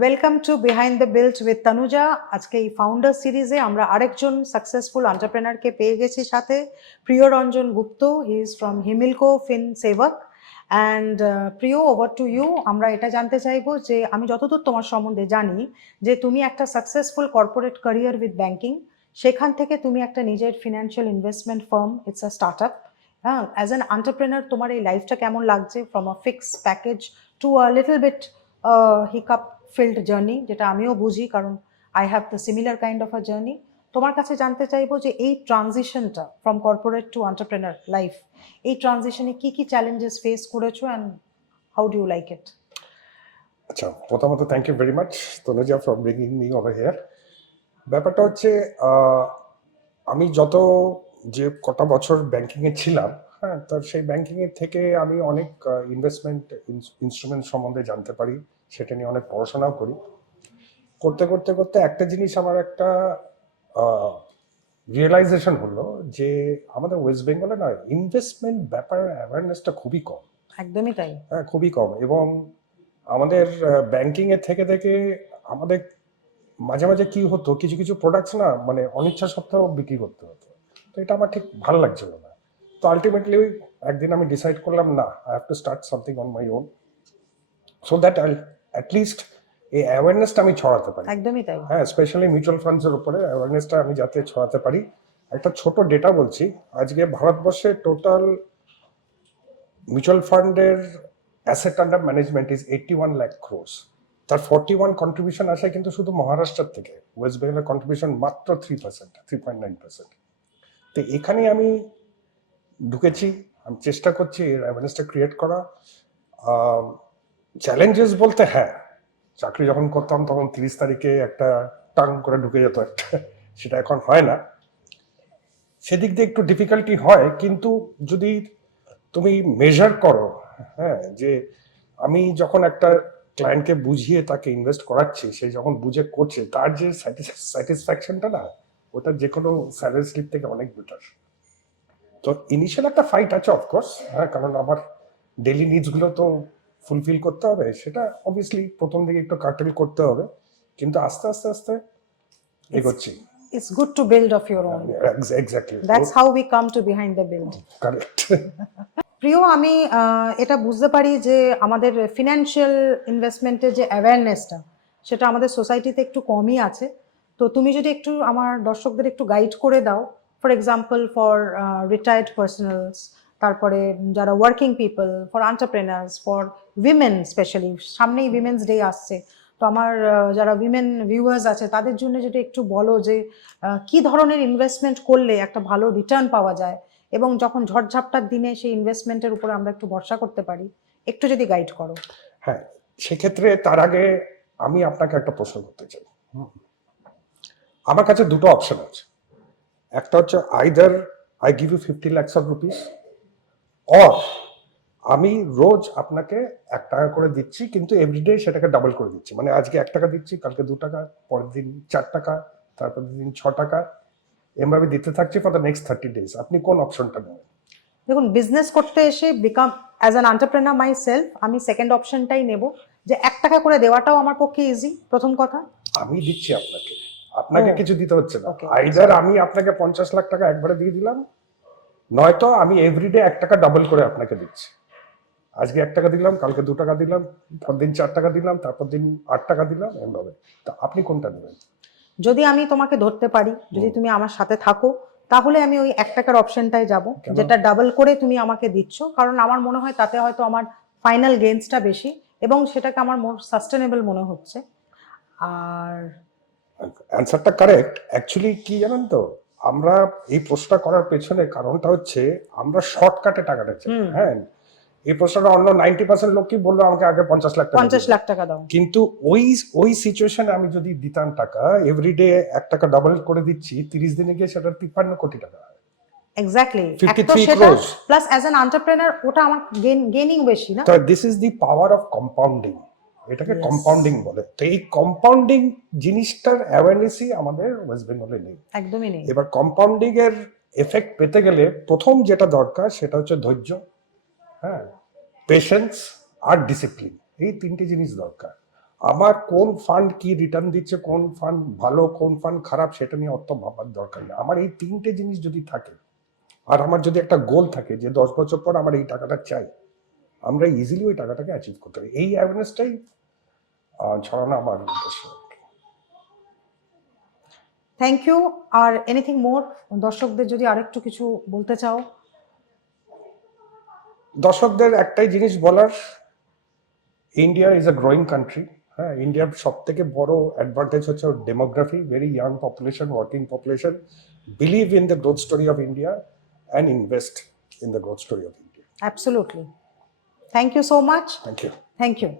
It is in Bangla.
Welcome to behind the build with Tanuja. আজকে এই ফাউন্ডার সিরিজে আমরা আরেকজন সাকসেসফুল এন্টারপ্রেনারকে পেয়ে গেছি সাথে, Priyo Ranjan Gupta. He is from হিমিলকো ফিন সেভাক। And Priyo, over to you. আমরা এটা জানতে চাইবো যে আমি যতদূর তোমার সম্বন্ধে জানি যে তুমি একটা successful corporate career with banking, সেখান থেকে তুমি একটা নিজের financial investment firm, it's a start up. হ্যাঁ, অ্যাজ অ্যান এন্টারপ্রেনার তোমার এই লাইফটা কেমন লাগছে, from a fix package to a little bit hiccup field journey, যেটা আমিও বুঝি কারণ I have the similar kind of a journey. তোমার কাছে জানতে চাইবো যে এই ট্রানজিশনটা from corporate to entrepreneur life, এই ট্রানজিশনে কি কি চ্যালেঞ্জেস ফেস করেছো and how do you like it? আচ্ছা, প্রথমত thank you very much Tanuja for bringing me over here. ব্যাপারটা হচ্ছে আমি যে কটা বছর ব্যাংকিংয়ে ছিলাম, হ্যাঁ, তার সেই ব্যাংকিংয়ের থেকে আমি অনেক ইনভেস্টমেন্ট ইনস্ট্রুমেন্ট সম্বন্ধে জানতে পারি, সেটা নিয়ে অনেক পড়াশোনাও করি। করতে করতে করতে একটা জিনিস আমার একটা রিয়েলাইজেশন হলো যে আমাদের ওয়েস্ট বেঙ্গলে না ইনভেস্টমেন্ট ব্যাপারে অ্যাওয়ারনেসটা খুবই কম। একদমই তাই। হ্যাঁ, খুবই কম। এবং আমাদের ব্যাংকিংয়ের থেকে থেকে আমাদের মাঝে মাঝে কি হতো, কিছু কিছু প্রোডাক্টস না মানে অনিচ্ছা সত্ত্বেও বিক্রি করতে হতো। তো এটা আমার ঠিক ভালো লাগছিল না। তো আলটিমেটলি একদিন আমি ডিসাইড করলাম, না, I have to start something on my own, so that at least এই অ্যাওয়ারনেসটা আমি ছড়াতে পারি। একদমই তাই। হ্যাঁ, স্পেশালি মিউচুয়াল ফান্ডসের উপরে অ্যাওয়ারনেসটা আমি যাতে ছড়াতে পারি। একটা ছোট ডেটা বলছি, আজকে ভারতবর্ষে টোটাল মিউচুয়াল ফান্ডের asset under management is 81 lakh Kroos. তার 41 কন্ট্রিবিউশন আসে কিন্তু শুধু মহারাষ্ট্র থেকে। ওয়েস্ট বেঙ্গলের কন্ট্রিবিউশন মাত্র 3%, 3.9%। তো এখানে আমি ঢুকেছি, আমি চেষ্টা করছি এর অ্যাওয়ারনেসটা ক্রিয়েট করা। চ্যালেঞ্জেস বলতে, হ্যাঁ, চাকরি যখন করতাম তখন 30 তারিখে একটা টাং করে ঢুকে যেত একটা, সেটা এখন হয় না। সেদিক দিয়ে একটু ডিফিকাল্টি হয়, কিন্তু যদি তুমি মেজার করো, হ্যাঁ, যে আমি যখন একটা ক্লায়েন্টকে বুঝিয়ে তাকে ইনভেস্ট করাচ্ছি, সে যখন বুঝে করছে, তার যে স্যাটিসফ্যাকশনটা না, ওটা যে কোনো স্যালারি স্লিপ থেকে অনেক বেটার। তো ইনিশিয়াল একটা ফাইট আছে অফকোর্স, হ্যাঁ, কারণ আমার ডেইলি নিডসগুলো তো ফুলফিল করতে হবে, সেটা অবভিয়াসলি প্রথম দিকে একটু কার্টেল করতে হবে, কিন্তু আস্তে আস্তে আস্তে এগোচ্ছি। It's good to build of your own. Exactly. That's how we come to behind the build. Correct. প্রিয়, আমি এটা বুঝতে পারি যে আমাদের ফিনান্সিয়াল ইনভেস্টমেন্টের যে অ্যাওয়ারনেসটা, সেটা আমাদের সোসাইটিতে একটু কমই আছে। তো তুমি যদি একটু আমার দর্শকদের একটু গাইড করে দাও, for example for retired personnels, তারপরে যারা working people, for entrepreneurs, for women specially, সামনেই উইমেন্স ডে আসছে। তো আমার যারা উইমেন ভিউয়ার্স আছে তাদের জন্য যদি একটু বলো যে কি ধরনের ইনভেস্টমেন্ট করলে একটা ভালো রিটার্ন পাওয়া যায়, এবং যখন ঝড়ঝাপটার দিনে সেই ইনভেস্টমেন্টের উপরে আমরা একটু ভরসা করতে পারি, একটু যদি গাইড করো। হ্যাঁ, সেক্ষেত্রে তার আগে আমি আপনাকে একটা প্রশ্ন করতে চাই। আমার কাছে দুটো অপশন আছে। একটা হচ্ছে either I give you 50 lakhs of rupees, or আমি রোজ আপনাকে 1 টাকা করে দিচ্ছি, কিন্তু এভরিডে সেটাকে ডাবল করে দিচ্ছি। মানে আজকে 1 টাকা দিচ্ছি, কালকে 2 টাকা, পরের দিন 4 টাকা, তারপরের দিন 6 টাকা, এভাবে দিতে থাকছি ফর দ্য নেক্সট 30 days। আপনি কোন অপশনটা নেবেন? দেখুন, বিজনেস করতে এসে become as an entrepreneur my self, আমি সেকেন্ড অপশনটাই নেব, যে 1 টাকা করে দেওয়াটাও আমার পক্ষে ইজি। প্রথম কথা, আমি দিচ্ছি আপনাকে কিছু দিতে হচ্ছে না। Okay. আইদার আমি আপনাকে 50 লাখ টাকা একবারে দিয়ে দিলাম, নয়তো আমি এভরিডে 1 টাকা ডাবল করে আপনাকে দিচ্ছি। আজকে 1 টাকা দিলাম, কালকে 2 টাকা দিলাম, পরদিন 4 টাকা দিলাম, তারপর দিন 8 টাকা দিলাম, এভাবে। তা আপনি কোনটা নেবেন? যদি আমি তোমাকে ধরতে পারি, যদি তুমি আমার সাথে থাকো, তাহলে আমি ওই 1 টাকার অপশনটাই যাব, যেটা ডাবল করে তুমি আমাকে দিচ্ছ। কারণ আমার মনে হয় তাতে হয়তো আমার ফাইনাল গেইনসটা বেশি, এবং সেটাকে আমার মোর সাস্টেনেবল মনে হচ্ছে। আর অ্যান্সারটা কারেক্ট। অ্যাকচুয়ালি কি জানেন তো, আমরা এই প্রশ্নটা করার পেছনে কারণটা হচ্ছে আমরা শর্টকাটে টাকাটা চাই। হ্যাঁ, এই প্রশ্নটা অন্য 90% লোক কি বললো, আমাকে আগে 50 লাখ টাকা 50 লাখ টাকা দাও। কিন্তু ওই সিচুয়েশনে আমি যদি দিতাম টাকা, এভরিডে 1 টাকা ডাবল করে দিচ্ছি, 30 দিনে গিয়ে সেটা 53 কোটি টাকা হয়। Exactly, 53 crores plus as an entrepreneur ওটা আমার গেইনিং বেশি না। তো this is the power of compounding, এটাকে কম্পাউন্ডিং বলে। তো এই কম্পাউন্ডিং জিনিসটার অ্যাওয়ারনেসই আমাদের ওয়েস্ট বেঙ্গলে নেই, একদমই নেই। এবার কম্পাউন্ডিং এর এফেক্ট পেতে গেলে প্রথম যেটা দরকার সেটা হচ্ছে ধৈর্য, হ্যাঁ, পেশেন্স আর ডিসিপ্লিন। এই 3টে জিনিস দরকার। আমার কোন ফান্ড কি রিটার্ন দিচ্ছে, কোন ফান্ড ভালো কোন ফান্ড খারাপ, সেটা নিয়ে অত ভাবার দরকার নেই। আমার এই তিনটে জিনিস যদি থাকে, আর আমার যদি একটা গোল থাকে যে 10 বছর পর আমার এই টাকাটা চাই, আমরা ইজিলি ওই টাকাটাকে অ্যাচিভ করতে পারি। এই অ্যাওয়ারনেসটাই ছড়ানো আমার উদ্দেশ্য। Thank you. আর এনিথিং মোর, দর্শকদের যদি আরেকটু কিছু বলতে চাও? দর্শকদের একটাই জিনিস বলার, India is a growing country. হ্যাঁ, ইন্ডিয়ার সব থেকে বড় অ্যাডভান্টেজ হচ্ছে demography, very young population, working population. Believe in the growth story of India and invest in the growth story of India. Absolutely. Thank you so much. Thank you. Thank you.